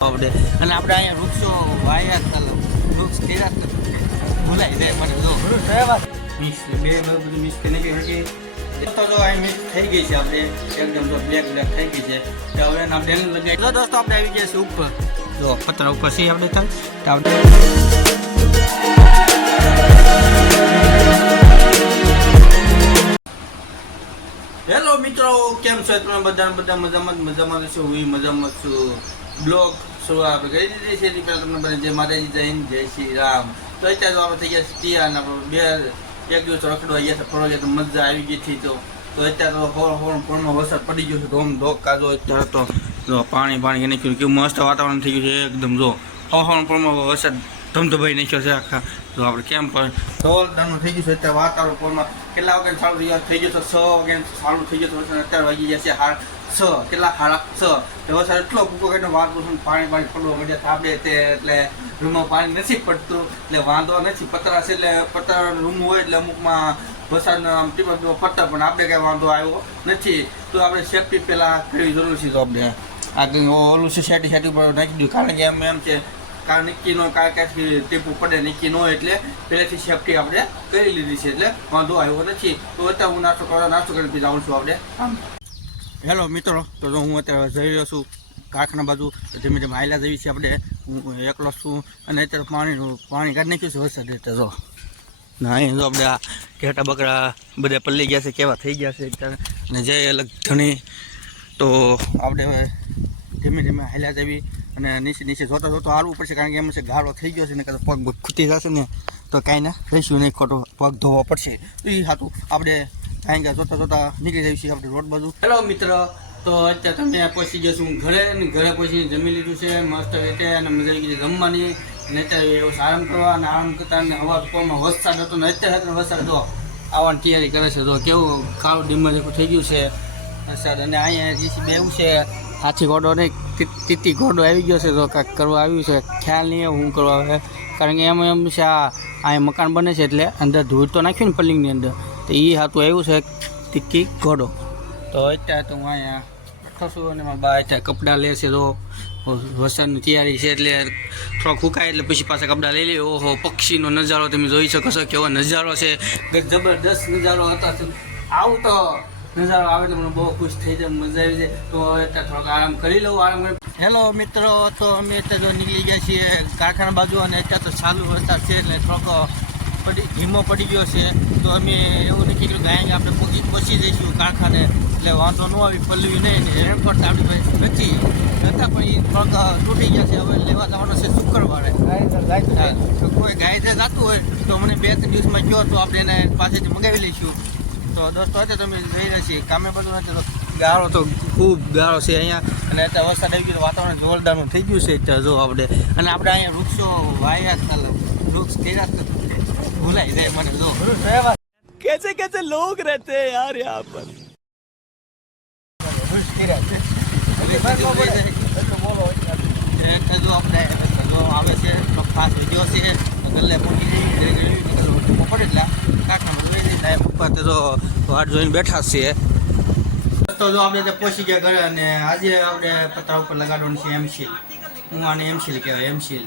આપણે અને આપણે અહીંયા વૃક્ષો વાયા ચાલો વૃક્ષ કર્યા ભૂલાઈ જાય મને જો મિક્સ બે બધું મિક્સ કરીને તો જો આ મિક્સ થઈ ગઈ છે આપણે એકદમ તો બ્લેક થઈ ગઈ છે તો હવે એના બેન લગાવી તો દોસ્તો આપણે આવી ગયા છે ઉપર જો પતરા ઉપર છે આપણે થાય હેલો મિત્રો કેમ છો તમે બધા મજામાં છો હું મજામાં છું બ્લોગ શરૂ આપણે કરી દીધી છે એની પહેલાં તમને બધા જય માતાજી જય હિન્દ જય શ્રી રામ તો અત્યારે તો આપણે થઈ ગયા છીએ અને આપણે એક દિવસ રખડવા ગયા છે ફરવા ગયા તો મજા આવી ગઈ હતી તો અત્યારે તો ફોનમાં વરસાદ પડી ગયો છે ધોમ ધોક કાજો અત્યારે તો જો પાણી નાખ્યું કેવું મસ્ત વાતાવરણ થઈ ગયું છે એકદમ જો ફોનમાં વરસાદ ધમધમાઈ નાખ્યો છે આખા જો આપણે કેમ પણ ધોલધારનું થઈ ગયું છે અત્યારે વાતાવરણ ફોનમાં કેટલા વાગે ચાલુ થઈ ગયો તો 6 વાગે ચાલુ થઈ ગયો તો અત્યારે વાગી ગયા છે 6 કેટલા 6:30 વરસાદ એટલો ભૂકો કરીને વાર પાણી પડવા મળ્યા આપણે તે એટલે રૂમમાં પાણી નથી પડતું એટલે વાંધો નથી પતરા છે એટલે પતરા રૂમ હોય એટલે અમુકમાં વરસાદના આમ ટીપા પડતા પણ આપણે કાંઈ વાંધો આવ્યો નથી તો આપણે સેફટી પહેલાં કરવી જરૂર છે તો આપણે આગળ ઓલું છે સેટી ઉપર નાખી દઉં કારણ કે એમ છે કારણ નક્કી નો કાંઈ ટીપું પડે નક્કી ન હોય એટલે પહેલેથી સેફટી આપણે કરી લીધી છે એટલે વાંધો આવ્યો નથી તો અત્યારે હું નાસ્તો કરી પી જાઉં છું આપણે હેલો મિત્રો તો જો હું અત્યારે જઈ રહ્યો છું કારખાના બાજુ ધીમે ધીમે હાલ્યા જઈએ છીએ આપણે હું એકલો છું અને અત્યારે પાણી કાઢી નાખ્યું છે વરસાદ એટલે જો ના અહીં જો આપણે આ ઘેટા બકરા બધા પલ્લી ગયા છે કેવા થઈ ગયા છે અત્યારે અને જય અલગ ધણી તો આપણે હવે ધીમે ધીમે હાલ્યા જવી અને નીચે જોતા હાલવું પડશે કારણ કે એમ છે ગાળો થઈ ગયો છે ને કદાચ પગ ખૂટી જશે ને તો કાંઈ ના રહીશું નહીં ખોટો પગ ધોવો પડશે તો એ સાતું આપણે કારણ કે જોતા નીકળી જઈએ છીએ આપણે રોડ બાજુ હેલો મિત્ર તો અત્યારે તમે પહોંચી ગયા છું ઘરે પહોંચીને જમી લીધું છે મસ્ત રીતે અને મજા આવી ગઈ જમવાની અને અત્યારે એવો આરામ કરવા અને આરામ કરતા અને હવા પવામાં વરસાદ હતો ને અત્યારે વરસાદ જો આવવાની તૈયારી કરે છે તો કેવું કાળું ડીમર જેવું થઈ ગયું છે વરસાદ અને અહીંયા જીસીબી એવું છે હાથી ઘોડો નહીં તીતી ઘોડો આવી ગયો છે તો કાંઈક કરવા આવ્યું છે ખ્યાલ નહીં હું કરવા આવે કારણ કે એમ છે અહીંયા મકાન બને છે એટલે અંદર ધૂળ તો નાખ્યું ને પલ્લિંગની અંદર તો એ હાથું આવ્યું છે તીકી ઘોડો તો અત્યારે તો હું અહીંયા બેઠો છું અને મારા બા અત્યારે કપડાં લે છે તો વરસાદની તૈયારી છે એટલે થોડોક ફૂંકાય એટલે પછી પાછા કપડાં લઈ લે ઓહો પક્ષીનો નજારો તમે જોઈ શકો છો કેવો નજારો છે જબરદસ્ત નજારો હતા આવું તો નજારો આવે તો મને બહુ ખુશ થઈ જાય મજા આવી જાય તો અત્યારે થોડોક આરામ કરી લઉં હેલો મિત્રો તો અમે અત્યારે તો નીકળી ગયા છીએ કારખાના બાજુ અને અત્યારે તો ચાલુ વરસાદ છે એટલે થોડોક ધીમો પડી ગયો છે તો અમે એવું નક્કી કર્યું ગાયને આપણે પહોંચી જઈશું કારખાને એટલે વાંધો ન આવી પલવી નહીં ને રેનકોટ આપણી પાસે નથી છતાં પણ એ થોડાક તૂટી ગયા છે હવે લેવા જવાનો છે શુક્રવારે કોઈ ગાય જે જતું હોય તો મને 2-3 દિવસમાં કહો તો આપણે એને પાસેથી મંગાવી લઈશું તો દોસ્તો અત્યારે તમે જઈ રહ્યા છીએ કામે બધું નથી તો ગાળો તો ખૂબ ગાળો છે અહીંયા અને અત્યારે વરસાદ આવી ગયો વાતાવરણ જોરદારનું થઈ ગયું છે અત્યારે જો આપણે અને આપણે અહીંયા વૃક્ષો વાયા ચાલો વૃક્ષ કર્યા ભૂલાઈ જાય મને જો कैसे लोग रहते हैं यार यहाँ पर જો આપણે આવે છે ખાસ વિડીયો છે ગલ્લે પહોંચી પડે એટલે કાંઠામાં પપ્પા તો વાટ જોઈને બેઠા છે તો જો આપણે પહોંચી ગયા ઘરે અને આજે આપણે પતરા ઉપર લગાડવાનું છે એમસીલ હું આને એમસીલ કહેવાય એમસીલ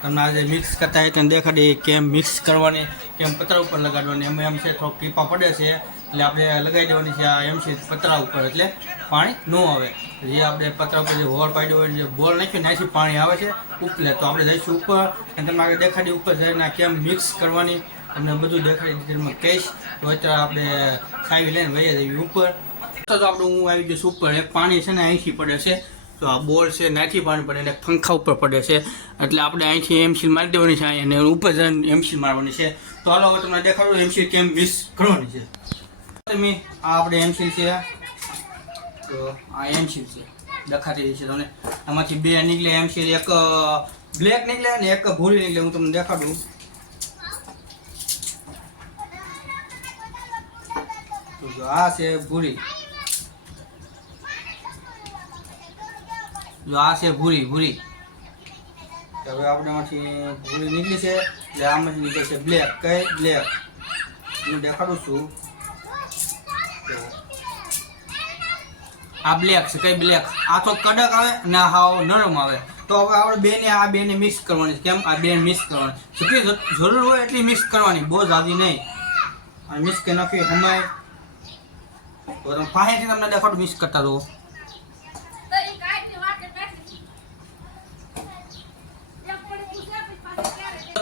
તમને આજે મિક્સ કરતા હોય તેને દેખાડી કેમ મિક્સ કરવાની કેમ પતરા ઉપર લગાડવાની એમાં એમ છે થોડોક ટીપા પડે છે એટલે આપણે લગાવી દેવાની છે આ એમસીલ પતરા ઉપર એટલે પાણી ન આવે જે આપણે પતરા ઉપર જે હોલ પાડ્યો હોય જે બોલ નાખ્યું ત્યાંથી પાણી આવે છે ઉપલે તો આપણે જઈશું ઉપર અને તમને આગળ દેખાડી ઉપર જઈને કેમ મિક્સ કરવાની તમને બધું દેખાડી ડિટેલમાં કહીશ તો અત્યારે આપણે ખાવી લઈને વહી જઈએ ઉપર તો આપણે હું આવી જઈશ ઉપર એક પાણી છે ને અહીંથી પડે છે તો આ બોલ છે નાથી પાણી પડે એટલે પંખા ઉપર પડે છે એટલે આપણે અહીંથી એમસીલ મારી દેવાની છે અને ઉપર જઈને એમસીલ મારવાની છે તો હાલો હવે તમને દેખાડું એમસીલ કેમ મિક્સ કરવાની છે તમે આ આપણે એમસીલ છે તો આ એમસીલ છે દેખાતી છે તમને આમાંથી 2 નીકળે એમસીલ એક બ્લેક નીકળે અને એક ભૂરી નીકળે હું તમને દેખાડું તો આ છે ભૂરી જો આ છે ભૂરી હવે આપણે આમાંથી ભૂરી નીકળી છે એટલે આમાંથી નીકળે છે બ્લેક બ્લેક હું દેખાડું છું આ બ્લેક છે કઈ બ્લેક આ તો કડક આવે ને હાવ નરમ આવે તો હવે આપણે બેને આ બેને મિક્સ કરવાની. કેમ આ બે મિક્સ કરવાની, જેટલી જરૂર હોય એટલી મિક્સ કરવાની, બહુ જાદી નહીં. આ મિક્સ કરી નાખી હમાય તો તમે પાસેથી તમને દેખાડું મિક્સ કરતા રહો.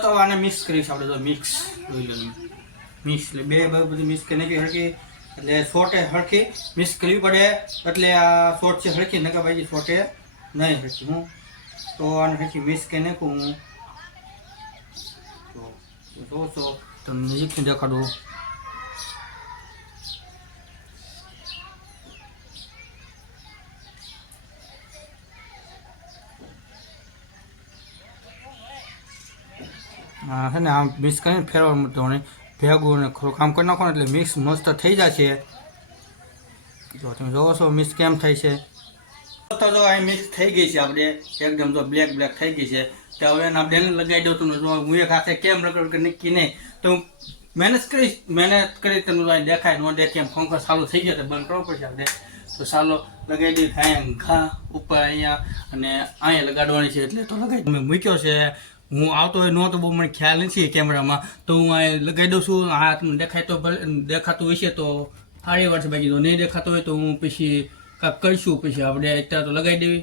તો આને મિક્સ કરીશ આપણે. તો મિક્સ જોઈ લો તમે, મિક્સ એટલે બે બધું મિક્સ કરી નાખી હરખી. એટલે શોર્ટે હરખી મિક્સ કરવી પડે, એટલે આ શોર્ટ છે હરખી, નકા ભાઈ શોર્ટે નહીં હરખી. હું તો આને હરખી મિક્સ કરી નાખું હું. તો જો તમને નજીકથી દેખાડું. હા છે ને આમ મિક્સ કરીને ફેરવા મળતો ને ભેગું ને થોડું કામ કરી નાખો ને એટલે મિક્સ મસ્ત થઈ જશે. જો તમે જોવો છો મિક્સ કેમ થાય છે. તો જો આ મિક્સ થઈ ગઈ છે આપણે એકદમ, જો બ્લેક થઈ ગઈ છે. તો હવે એના બેને લગાવી દઉં તું. જો હું એક હાથે કેમ રગડ નક્કી નહીં, તો હું મહેનત કરી તમને દેખાય ન દેખે એમ પંખો ચાલુ થઈ ગયો તો બંધ કરવો પડશે આપણે. તો ચાલો લગાવી દઈએ ઘા ઉપર અહીંયા, અને અહીંયા લગાડવાની છે એટલે તો લગાવી મેં મૂક્યો છે. હું આવતો હોય નહોતો બહુ મને ખ્યાલ નથી કેમેરામાં, તો હું આ લગાવી દઉં છું. હા તમને દેખાય તો દેખાતું હશે તો સારી વાત છે, બાકી તો નહીં દેખાતો હોય તો હું પછી કાંઈક કરીશું. પછી આપણે અત્યારે તો લગાવી દેવી.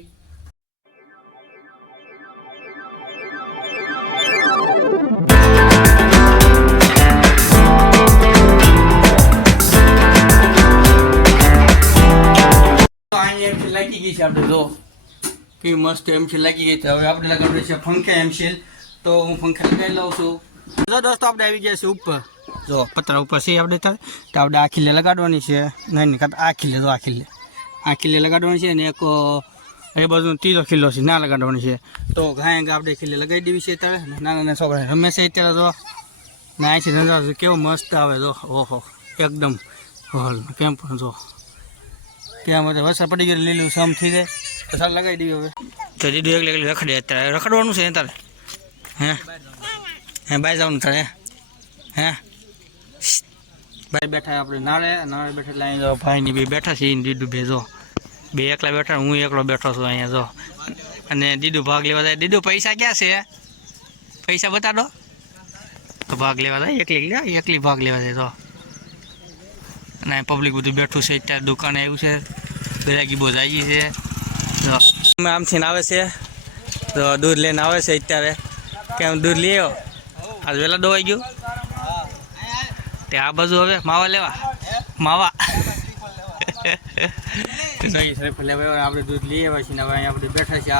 એમસીલ લાગી ગઈ છે આપણે, જો કેવી મસ્ત એમસીલ લાગી ગઈ છે. હવે આપણે લગાડવું છે પંખે એમસીલ. તો હું પંખે લગાવી લઉં છું. જો દોસ્તો આપણે આવી ગયા છે ઉપર, જો પતરા ઉપર છે આપણે. તો આપણે આ ખીલે લગાડવાની છે. નહીં આ ખીલે, જો આ ખીલે લગાડવાની છે. અને એક એ બાજુ ત્રીજો ખીલ્લો છે ના લગાડવાની છે. તો ઘાય આપણે ખીલે લગાવી દેવી છે. અત્યારે નાના નાના છોકરા રમે છે અત્યારે. જો ના છે નજારો કેવો મસ્ત આવે. જો ઓહો એકદમ હોલ કેમ પણ જો ત્યાં માટે વરસાદ પડી ગયો, લીલું સમ થઈ જાય. તો સારું લગાવી દઈએ હવે. તો દીધું એકલી રખડે અત્યારે. રખડવાનું છે તારે? હે બાય જવાનું તારે? હે બાય બેઠા આપણે નાળે બેઠા. એટલે અહીંયા ભાઈની બે બેઠા છે. દીધું બે જો બે એકલા બેઠા, હું એકલો બેઠો છું અહીંયા જો. અને દીધું ભાગ લેવા જાય. દીધું પૈસા ક્યાં છે? પૈસા બતા દો તો ભાગ લેવા જાય. એકલી ભાગ લેવા જાય જો. અને પબ્લિક બધું બેઠું છે અત્યારે. દુકાને આવ્યું છે, ગ્રાહકી બહુ આવી છે. જો આમથી આવે છે તો દૂધ લઈને આવે છે અત્યારે. કેમ દૂધ લઈ આવ્યો? આજ વહેલા દોવાઈ ગયું તે આ બાજુ હવે માવા લેવા માવા. આપણે દૂધ લઈ આવ્યા છીએ. હવે અહીંયા આપણે બેઠા છે.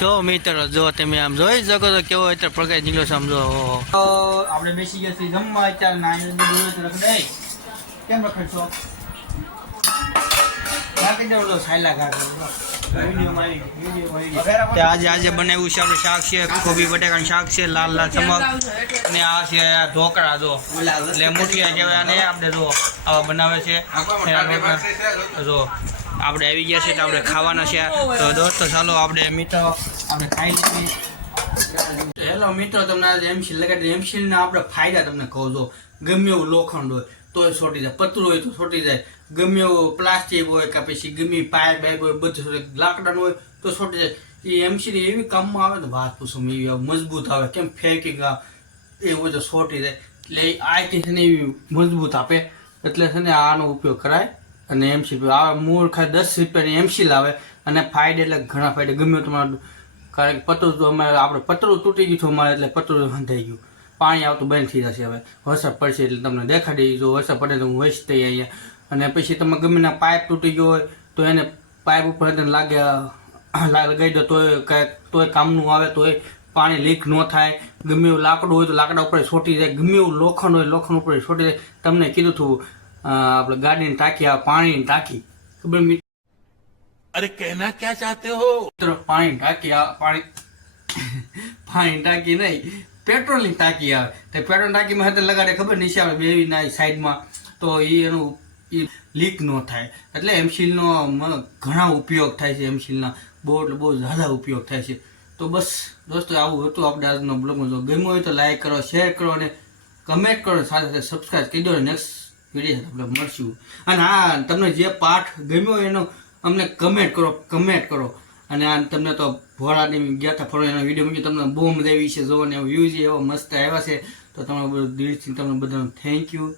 જો મિત્રો જો તમે આમ જોઈ શકો છો કેવો અત્યારે પ્રકાશ નીકળ્યો છે. આમ જો આપણે બેસી ગયા છીએ જમવા અત્યારે. ના રખડાય કેમ રખડશો? આજે બનાવ્યું છે આપણે શાક છે, કોબી બટાકાનું શાક છે, લાલ ચમક. અને આ છે ઢોકળા. જો એટલે મુઠિયા કહેવાય. અને આપણે જો આવા બનાવે છે. જો આપણે આવી ગયા છે તો આપણે ખાવાના છે. તો દોસ્તો ચાલો આપણે મિત્રો આપણે ખાઈ લઈએ. હેલો મિત્રો, તમને આજે એમસીલ લગાડી. એમસીલના આપણે ફાયદા તમને કહું છો. ગમે એવું લોખંડ હોય તોય છોટી જાય, પતરું હોય તો છોટી જાય, ગમે એવું પ્લાસ્ટિક હોય કે પછી ગમે પાઇપ હોય બધું લાકડાનું હોય તો છોટી જાય. એ એમસીલ એવી કામમાં આવે ને વાત પૂછો એવી મજબૂત આવે. કેમ ફેંકી એ હોય તો છોટી જાય. એટલે આ છે ને એવી મજબૂત આપે. એટલે છે ને આનો ઉપયોગ કરાય. અને એમસીલ આવે મૂળ ખાલી 10 રૂપિયાની એમસીલ આવે. અને ફાયદા એટલે ઘણા ફાયદા. ગમે તમારું કારણ કે પતરું તો અમારે આપણે પતરું તૂટી ગયું અમારે, એટલે પતરું બંધાઈ ગયું. પાણી આવતું બંધ થઈ જશે. હવે વરસાદ પડશે એટલે તમને દેખાડી. જો વરસાદ પડે તો હું વસતી અહીંયા. અને પછી તમે ગમે ના પાઇપ તૂટી ગયો હોય તો એને પાઇપ ઉપર લગાવી દો તોય કામનું આવે. તોય પાણી લીક ન થાય. ગમે એવું લાકડું હોય તો લાકડા ઉપર છોટી જાય. ગમે એવું લોખંડ હોય લોખંડ ઉપર છોટી જાય. તમને કીધું હતું આપણે ગાડીની ટાંકી આવે, પાણીની ટાંકી ખબર? અરે કહેના ક્યાં ચાહતે હો? પાણી ટાંકી પાણી ટાંકી નહીં, પેટ્રોલની ટાંકી આવે. તો પેટ્રોલ ટાંકીમાં હાથે લગાડે ખબર નીચે આવે બેવી ના સાઈડમાં. તો એનું લીક ન થાય. એટલે એમસીલનો ઘણા ઉપયોગ થાય છે. એમસીલના બહુ જ્યાદા ઉપયોગ થાય છે. તો બસ દોસ્તો આવું હતું આપણે આજનો બ્લોગમાં. જો ગમ્યો હોય તો લાઈક કરો, શેર કરો અને કમેન્ટ કરો. સાથે સાથે સબસ્ક્રાઈબ કરી દો. નેક્સ્ટ વિડીયો આપણે મળશું. અને હા, તમને જે પાઠ ગમ્યો એનો અમને કમેન્ટ કરો. અને આ તમને તો ભોળાની ગયા હતા ફરવા એનો વિડીયો મૂક્યો, તમને બહુ મજા આવી છે જોવો ને, વ્યૂઝ એવો મસ્ત આવ્યા છે. તો તમારું બધું દિલથી તમને બધાનું થેન્ક યુ.